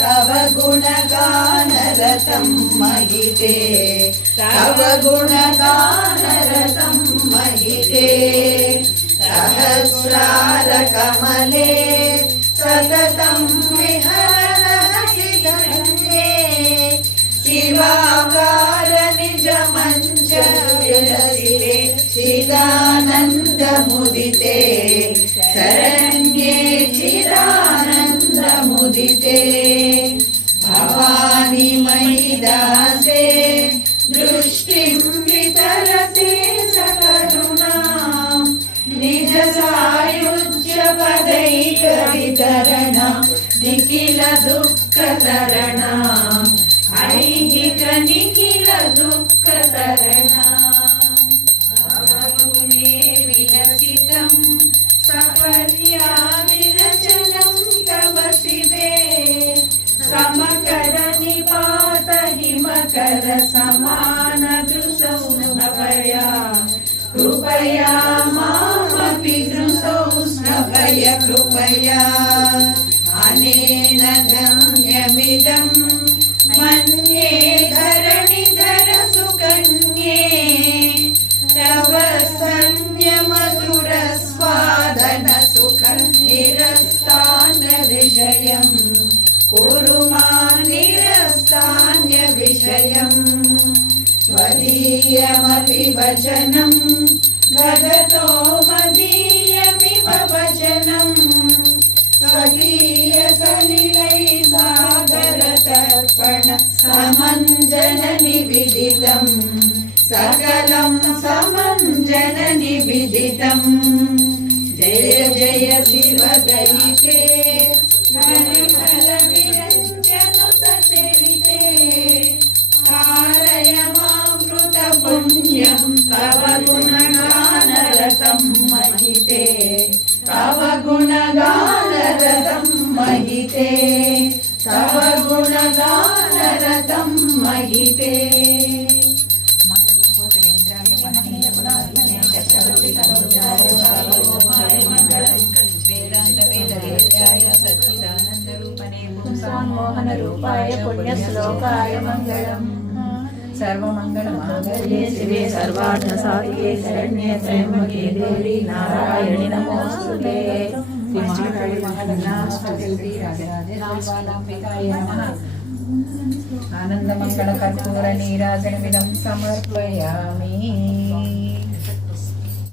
तव गुणगानरतं महिते तव गुणगानरतं महिते सहस्रारकमले सततं विहरसि धन्ये शिवाकार निजमञ्च विलसिते चिदानन्दमुदिते शरण्ये चिदानन्दमुदिते भवानी मयि दासे दृष्टिं वितरते सकरुणां निज सायुज्य पदैक वितरणा निखिल दुःखतरणा ऐहिक निखिल दुःखतरणा भवगुणे विलसितं सपर्या विरचनं तव शिवे समकर निपात हिमकर समान दृशौ स्नपया कृपया मामपि दृशौ स्नपय कृपया अनेन धन्यमिदं मन्ये धरणिधर सुकन्ये तव संयमधुरस्वादन सुख निरस्तान्य विषयं कुरु मां निरस्तान्य विषयं त्वदीयमपि वचनं गदतो मदीयमिव वचनं स्वकीय सलिलै सागर तर्पण समञ्जन निविदितं सकलं समञ्जन निविदितं जय जय शिव दयिते हरिहर निरञ्जनुत चरिते कारय मां कृतपुण्यं तव गुणगानरतं महिते तव गुणगानरतं महिते तव गुणगानरतं महिते मोहनरूपाय पुण्यश्लोकाय मङ्गलम् सर्वमङ्गलमाङ्गल्ये शिवे सर्वार्थसाधिके शरण्ये त्र्यम्बके देवी नारायणि नमोऽस्तुते आनन्दमङ्गलकर्पूर नीराजनमिदं समर्पयामि।